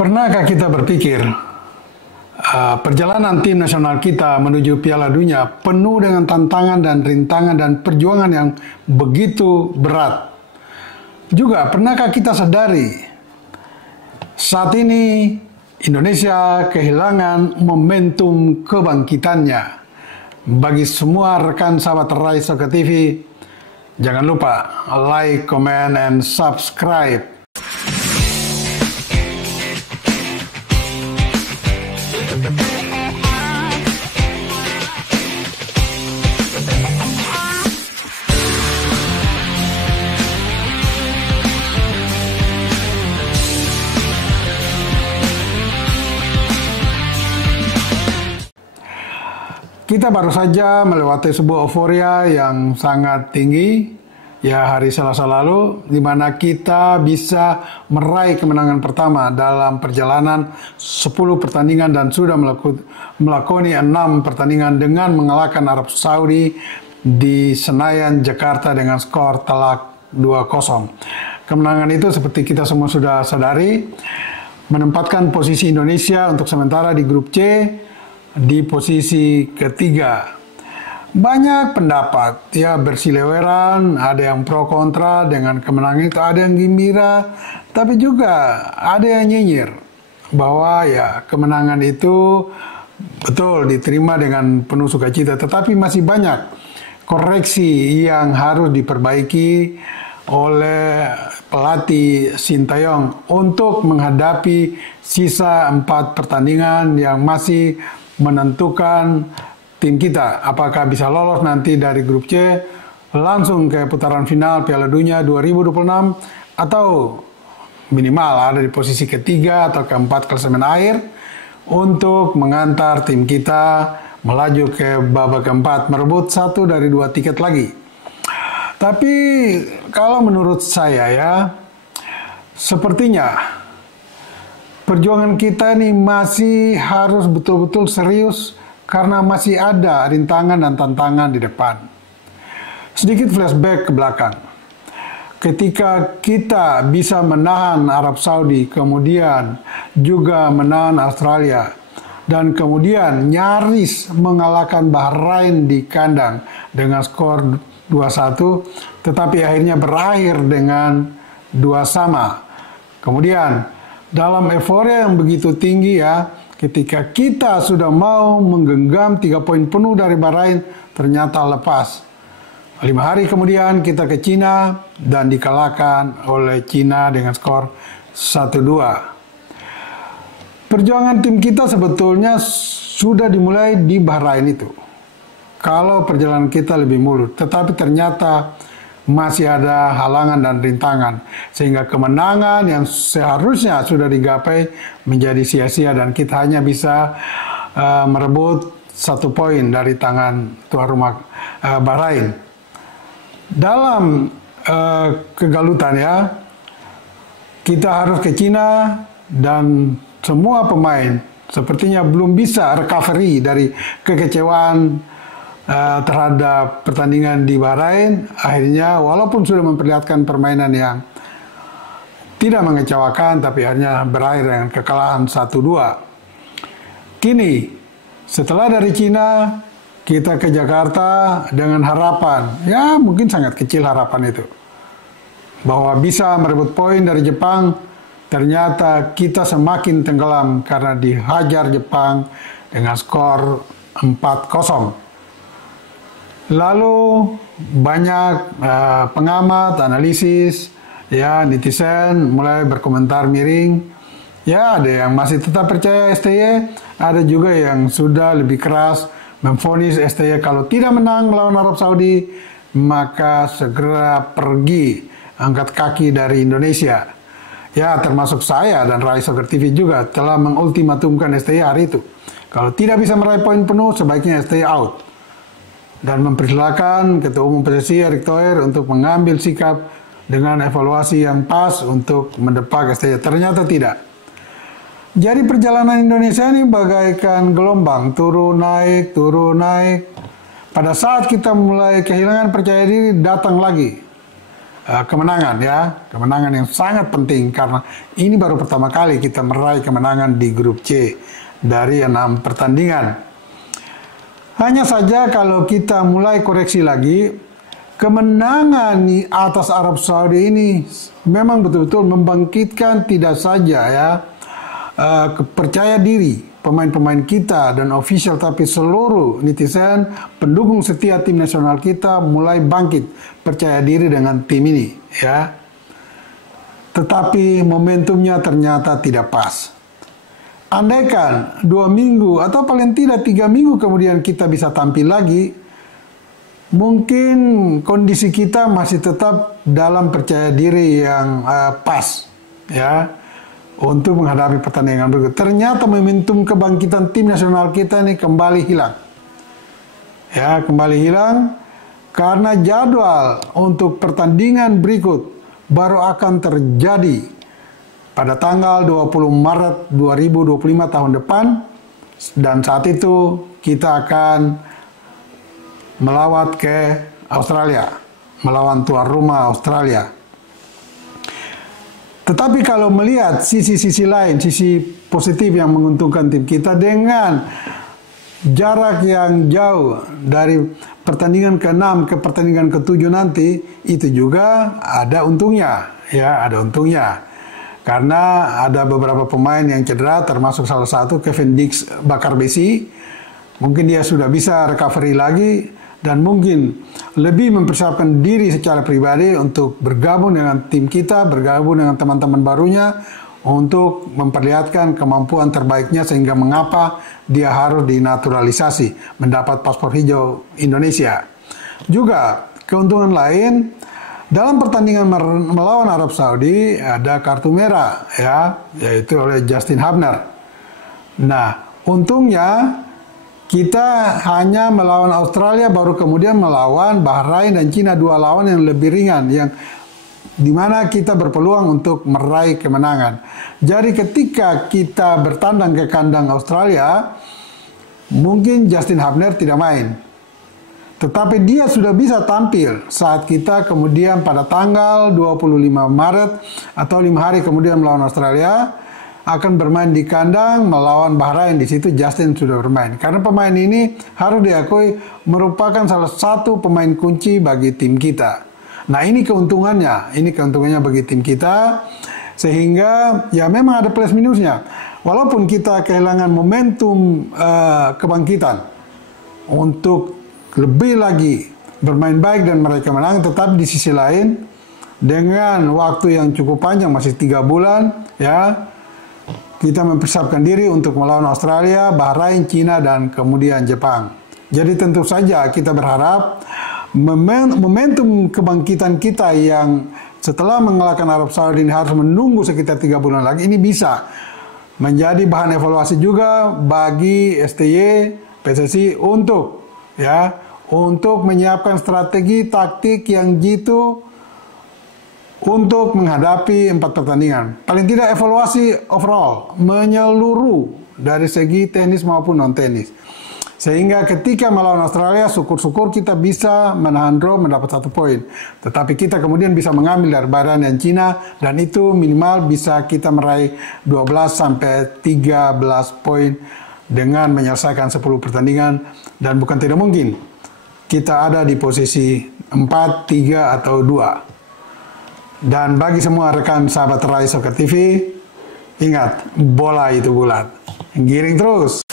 Pernahkah kita berpikir perjalanan tim nasional kita menuju Piala Dunia penuh dengan tantangan dan rintangan dan perjuangan yang begitu berat? Juga pernahkah kita sadari saat ini Indonesia kehilangan momentum kebangkitannya? Bagi semua rekan sahabat Rai Soccer TV, jangan lupa like, comment, and subscribe. Kita baru saja melewati sebuah euforia yang sangat tinggi, ya hari Selasa lalu, di mana kita bisa meraih kemenangan pertama dalam perjalanan 10 pertandingan dan sudah melakoni 6 pertandingan dengan mengalahkan Arab Saudi di Senayan, Jakarta dengan skor telak 2-0. Kemenangan itu seperti kita semua sudah sadari, menempatkan posisi Indonesia untuk sementara di grup C, di posisi ketiga. Banyak pendapat ya bersiliweran, ada yang pro kontra dengan kemenangan itu, ada yang gembira, tapi juga ada yang nyinyir bahwa ya kemenangan itu betul diterima dengan penuh sukacita, tetapi masih banyak koreksi yang harus diperbaiki oleh pelatih Sintayong untuk menghadapi sisa 4 pertandingan yang masih menentukan tim kita apakah bisa lolos nanti dari grup C langsung ke putaran final Piala Dunia 2026 atau minimal ada di posisi ketiga atau keempat klasemen akhir untuk mengantar tim kita melaju ke babak keempat merebut 1 dari 2 tiket lagi. Tapi kalau menurut saya ya sepertinya perjuangan kita ini masih harus betul-betul serius karena masih ada rintangan dan tantangan di depan. Sedikit flashback ke belakang. Ketika kita bisa menahan Arab Saudi, kemudian juga menahan Australia, dan kemudian nyaris mengalahkan Bahrain di kandang dengan skor 2-1, tetapi akhirnya berakhir dengan 2-2. Kemudian dalam euforia yang begitu tinggi ya, ketika kita sudah mau menggenggam 3 poin penuh dari Bahrain, ternyata lepas. 5 hari kemudian kita ke Cina dan dikalahkan oleh Cina dengan skor 1-2. Perjuangan tim kita sebetulnya sudah dimulai di Bahrain itu. Kalau perjalanan kita lebih mulus, tetapi ternyata masih ada halangan dan rintangan sehingga kemenangan yang seharusnya sudah digapai menjadi sia-sia dan kita hanya bisa merebut 1 poin dari tangan tuan rumah Bahrain. Dalam kegalutan ya, kita harus ke Cina dan semua pemain sepertinya belum bisa recovery dari kekecewaan terhadap pertandingan di Bahrain. Akhirnya walaupun sudah memperlihatkan permainan yang tidak mengecewakan, tapi akhirnya berakhir dengan kekalahan 1-2. Kini setelah dari Cina kita ke Jakarta dengan harapan, ya mungkin sangat kecil harapan itu, bahwa bisa merebut poin dari Jepang. Ternyata kita semakin tenggelam karena dihajar Jepang dengan skor 4-0. Lalu banyak pengamat, analisis, ya netizen mulai berkomentar miring. Ya ada yang masih tetap percaya STY, ada juga yang sudah lebih keras memvonis STY kalau tidak menang melawan Arab Saudi, maka segera pergi angkat kaki dari Indonesia. Ya termasuk saya dan Rai Soccer TV juga telah mengultimatumkan STY hari itu. Kalau tidak bisa meraih poin penuh, sebaiknya STY out. Dan mempersilahkan Ketua Umum PSSI Erick Thohir untuk mengambil sikap dengan evaluasi yang pas untuk mendepak STY. Ternyata tidak. Jadi perjalanan Indonesia ini bagaikan gelombang, turun naik, turun naik. Pada saat kita mulai kehilangan percaya diri, datang lagi kemenangan ya, kemenangan yang sangat penting karena ini baru pertama kali kita meraih kemenangan di grup C dari 6 pertandingan. Hanya saja kalau kita mulai koreksi lagi, kemenangan atas Arab Saudi ini memang betul-betul membangkitkan tidak saja ya percaya diri pemain-pemain kita dan official, tapi seluruh netizen pendukung setia tim nasional kita mulai bangkit percaya diri dengan tim ini ya. Tetapi momentumnya ternyata tidak pas. Andaikan 2 minggu atau paling tidak 3 minggu kemudian kita bisa tampil lagi, mungkin kondisi kita masih tetap dalam percaya diri yang pas ya untuk menghadapi pertandingan berikut. Ternyata momentum kebangkitan tim nasional kita ini kembali hilang. Ya, kembali hilang karena jadwal untuk pertandingan berikut baru akan terjadi pada tanggal 20 Maret 2025 tahun depan, dan saat itu kita akan melawat ke Australia, melawan tuan rumah Australia. Tetapi kalau melihat sisi-sisi lain, sisi positif yang menguntungkan tim kita dengan jarak yang jauh dari pertandingan ke-6 ke pertandingan ke-7 nanti, itu juga ada untungnya. Ya, ada untungnya. Karena ada beberapa pemain yang cedera, termasuk salah satu Kevin Dix bakar besi. Mungkin dia sudah bisa recovery lagi, dan mungkin lebih mempersiapkan diri secara pribadi untuk bergabung dengan tim kita, bergabung dengan teman-teman barunya untuk memperlihatkan kemampuan terbaiknya, sehingga mengapa dia harus dinaturalisasi, mendapat paspor hijau Indonesia. Juga keuntungan lain, dalam pertandingan melawan Arab Saudi ada kartu merah ya, yaitu oleh Justin Hubner. Nah, untungnya kita hanya melawan Australia, baru kemudian melawan Bahrain dan Cina, 2 lawan yang lebih ringan, yang dimana kita berpeluang untuk meraih kemenangan. Jadi ketika kita bertandang ke kandang Australia, mungkin Justin Hubner tidak main. Tetapi dia sudah bisa tampil saat kita kemudian pada tanggal 25 Maret atau 5 hari kemudian melawan Australia, akan bermain di kandang melawan Bahrain. Di situ Justin sudah bermain. Karena pemain ini harus diakui merupakan salah satu pemain kunci bagi tim kita. Nah, ini keuntungannya. Ini keuntungannya bagi tim kita. Sehingga ya memang ada plus minusnya. Walaupun kita kehilangan momentum kebangkitan untuk lebih lagi bermain baik dan meraih kemenangan, tetapi di sisi lain dengan waktu yang cukup panjang, masih 3 bulan ya, kita mempersiapkan diri untuk melawan Australia, Bahrain, Cina, dan kemudian Jepang. Jadi tentu saja kita berharap momentum kebangkitan kita yang setelah mengalahkan Arab Saudi ini harus menunggu sekitar 3 bulan lagi, ini bisa menjadi bahan evaluasi juga bagi STY, PSSI untuk menyiapkan strategi taktik yang jitu untuk menghadapi 4 pertandingan. Paling tidak evaluasi overall, menyeluruh dari segi teknis maupun non-teknis. Sehingga ketika melawan Australia, syukur-syukur kita bisa menahan draw, mendapat 1 poin. Tetapi kita kemudian bisa mengambil dari Bahrain dan Cina, dan itu minimal bisa kita meraih 12-13 poin dengan menyelesaikan 10 pertandingan. Dan bukan tidak mungkin kita ada di posisi 4, 3, atau 2. Dan bagi semua rekan sahabat Rai Soccer TV, ingat, bola itu bulat. Giring terus!